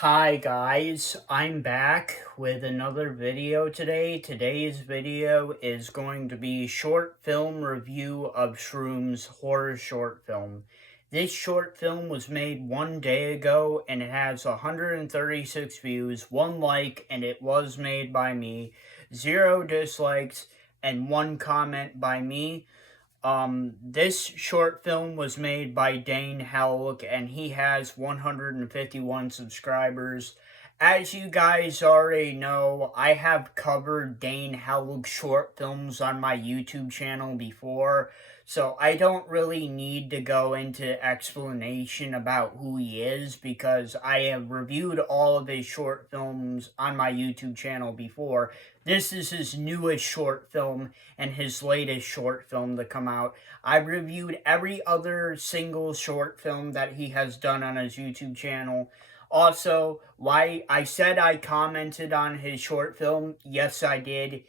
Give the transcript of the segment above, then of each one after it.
Hi guys, I'm back with another video today. Today's video is going to be short film review of Shrooms horror short film. This short film was made one day ago and it has 136 views, 1 like, and it was made by me, 0 dislikes, and 1 comment by me. This short film was made by Dane Helg, and he has 151 subscribers. As you guys already know, I have covered Dane Helg short films on my YouTube channel before, so I don't really need to go into explanation about who he is because I have reviewed all of his short films on my YouTube channel before. This is his newest short film and his latest short film to come out. I reviewed every other single short film that he has done on his YouTube channel. Also, why I said I commented on his short film, yes I did.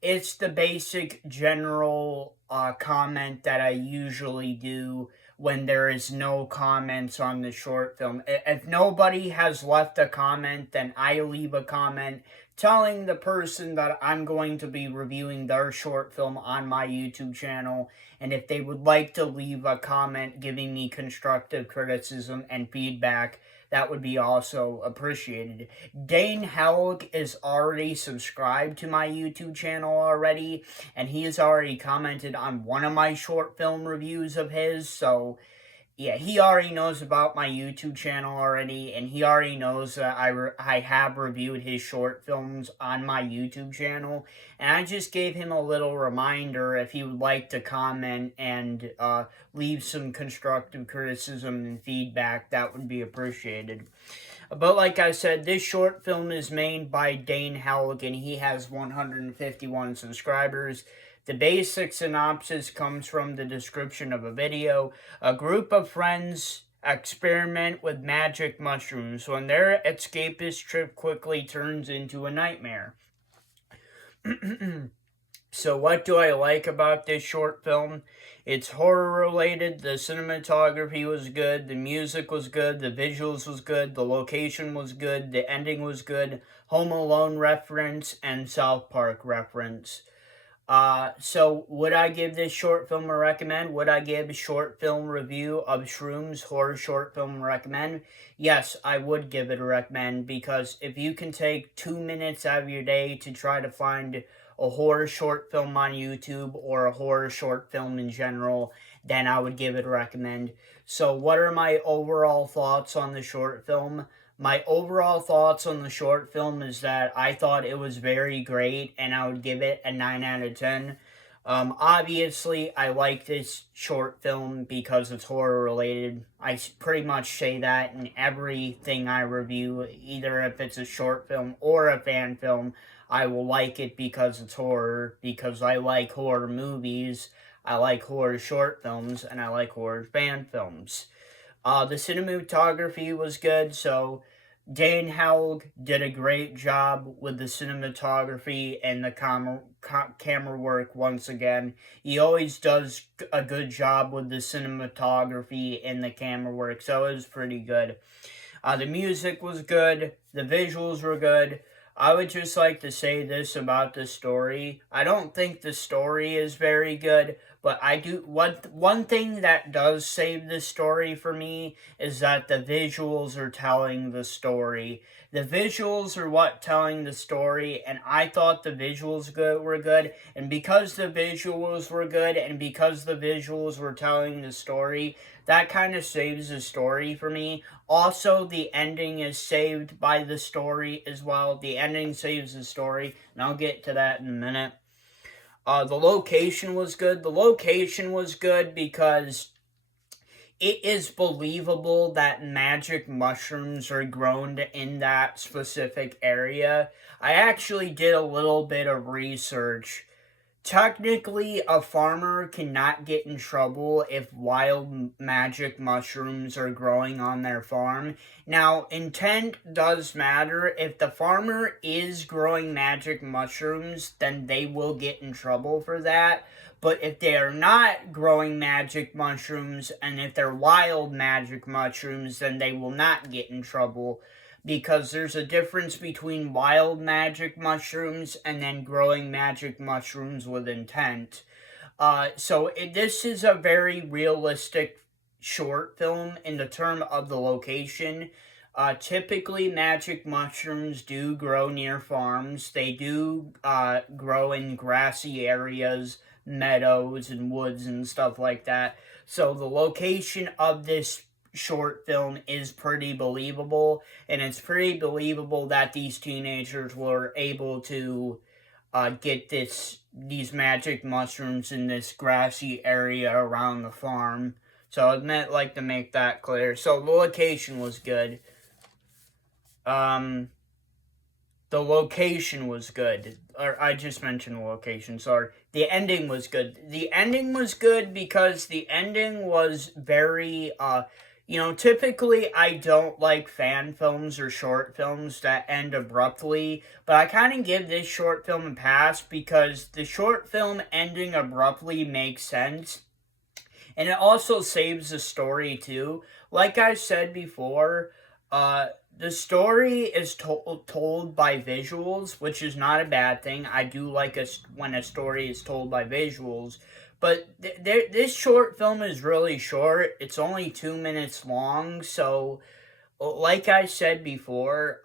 It's the basic general comment that I usually do when there is no comments on the short film. If nobody has left a comment, then I leave a comment telling the person that I'm going to be reviewing their short film on my YouTube channel, and if they would like to leave a comment giving me constructive criticism and feedback, that would be also appreciated. Dane Helg is already subscribed to my YouTube channel already, and he has already commented on one of my short film reviews of his, so yeah, he already knows about my YouTube channel already, and he already knows that I have reviewed his short films on my YouTube channel, and I just gave him a little reminder if he would like to comment and leave some constructive criticism and feedback, that would be appreciated. But like I said, this short film is made by Dane Helg, and he has 151 subscribers. The basic synopsis comes from the description of a video. A group of friends experiment with magic mushrooms when their escapist trip quickly turns into a nightmare. So what do I like about this short film? It's horror related, the cinematography was good, the music was good, the visuals was good, the location was good, the ending was good, Home Alone reference, and South Park reference. So would I give this short film a recommend? Would I give a short film review of Shrooms horror short film a recommend? Yes, I would give it a recommend because if you can take 2 minutes out of your day to try to find a horror short film on YouTube or a horror short film in general, then I would give it a recommend. So what are my overall thoughts on the short film? My overall thoughts on the short film is that I thought it was very great, and I would give it a 9 out of 10. Obviously, I like this short film because it's horror related. I pretty much say that in everything I review, either if it's a short film or a fan film, I will like it because it's horror, because I like horror movies, I like horror short films, and I like horror fan films. The cinematography was good, so Dane Helg did a great job with the cinematography and the camera work once again. He always does a good job with the cinematography and the camera work, so it was pretty good. The music was good, the visuals were good. I would just like to say this about the story. I don't think the story is very good, but I do one thing that does save the story for me is that the visuals are telling the story. The visuals are what telling the story, and I thought the visuals were good, and because the visuals were good, and because the visuals were telling the story, that kind of saves the story for me. Also, the ending is saved by the story as well. The ending saves the story, and I'll get to that in a minute. The location was good. The location was good because it is believable that magic mushrooms are grown in that specific area. I actually did a little bit of research. Technically, a farmer cannot get in trouble if wild magic mushrooms are growing on their farm. Now, intent does matter. If the farmer is growing magic mushrooms, then they will get in trouble for that. But if they are not growing magic mushrooms, and if they're wild magic mushrooms, then they will not get in trouble. because there's a difference between wild magic mushrooms and then growing magic mushrooms with intent. This is a very realistic short film in the term of the location. Typically, magic mushrooms do grow near farms. They do grow in grassy areas, meadows, and woods and stuff like that. So the location of this short film is pretty believable, and it's pretty believable that these teenagers were able to get these magic mushrooms in this grassy area around the farm. So I'd like to make that clear. So the location was good. The location was good. Or I just mentioned the location, sorry. The ending was good. The ending was good because the ending was very, typically I don't like fan films or short films that end abruptly, but I kind of give this short film a pass because the short film ending abruptly makes sense. And it also saves the story too. Like I said before, the story is told by visuals, which is not a bad thing. I do like when a story is told by visuals. But this short film is really short. It's only 2 minutes long. So, like I said before,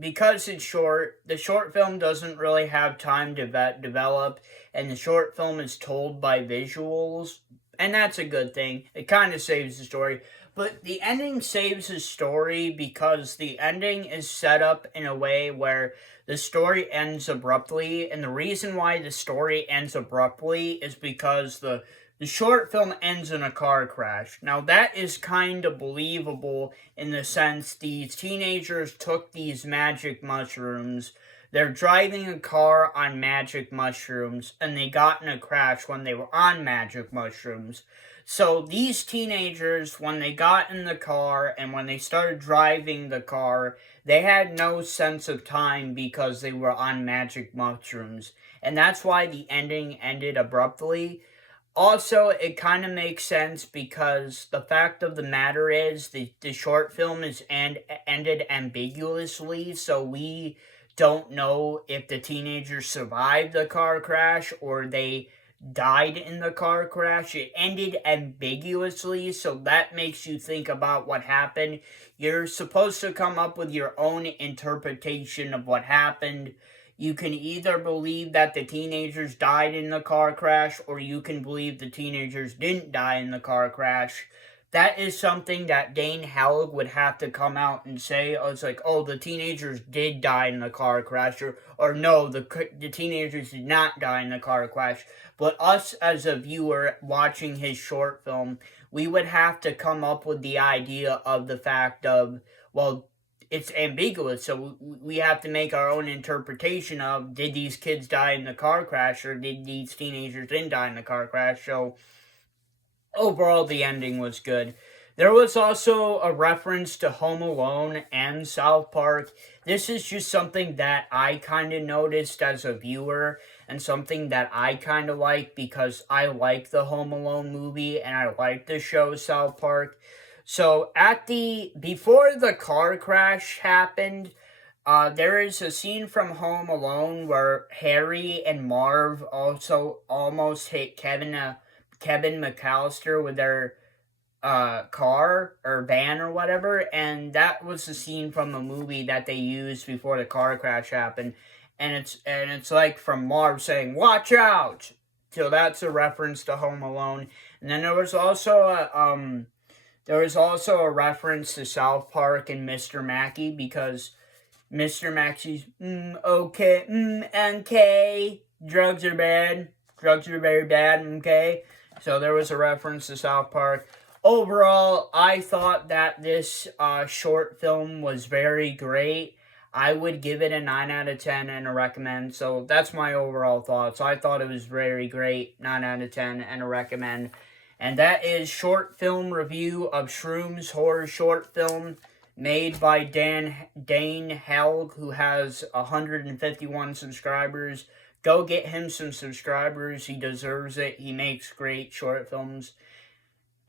because it's short, the short film doesn't really have time to develop. And the short film is told by visuals. And that's a good thing. It kind of saves the story. But the ending saves the story because the ending is set up in a way where the story ends abruptly. And the reason why the story ends abruptly is because the short film ends in a car crash. Now, that is kind of believable in the sense these teenagers took these magic mushrooms. They're driving a car on magic mushrooms, and they got in a crash when they were on magic mushrooms. So these teenagers, when they got in the car and when they started driving the car, they had no sense of time because they were on magic mushrooms. And that's why the ending ended abruptly. Also, it kind of makes sense because the fact of the matter is the short film is ended ambiguously, so we don't know if the teenagers survived the car crash or they died in the car crash. It ended ambiguously, so that makes you think about what happened. You're supposed to come up with your own interpretation of what happened. You can either believe that the teenagers died in the car crash, or you can believe the teenagers didn't die in the car crash. That is something that Dane Helg would have to come out and say. It's like, oh, the teenagers did die in the car crash, or no, the teenagers did not die in the car crash. But us as a viewer watching his short film, we would have to come up with the idea of the fact of, well, it's ambiguous, so we have to make our own interpretation of, did these kids die in the car crash, or did these teenagers didn't die in the car crash? So overall, the ending was good. There was also a reference to Home Alone and South Park. This is just something that I kind of noticed as a viewer, and something that I kind of like because I like the Home Alone movie and I like the show South Park. So before the car crash happened, there is a scene from Home Alone where Harry and Marv also almost hit Kevin McAllister with their car or van or whatever, and that was the scene from the movie that they used before the car crash happened, and it's like from Marv saying "Watch out," so that's a reference to Home Alone. And then there was also a reference to South Park and Mr. Mackey because Mr. Mackey's okay, and K, drugs are bad, drugs are very bad, okay. So there was a reference to South Park. Overall, I thought that this short film was very great. I would give it a 9 out of 10 and a recommend. So that's my overall thoughts. I thought it was very great, 9 out of 10 and a recommend. And that is short film review of Shrooms horror short film made by Dane Helg, who has 151 subscribers. Go get him some subscribers. He deserves it. He makes great short films.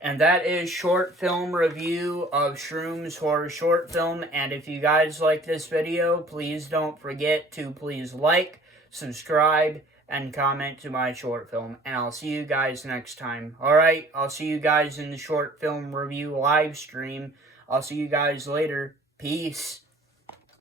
And that is short film review of Shrooms horror short film. And if you guys like this video, please don't forget to please like, subscribe, and comment to my short film. And I'll see you guys next time. Alright, I'll see you guys in the short film review live stream. I'll see you guys later. Peace.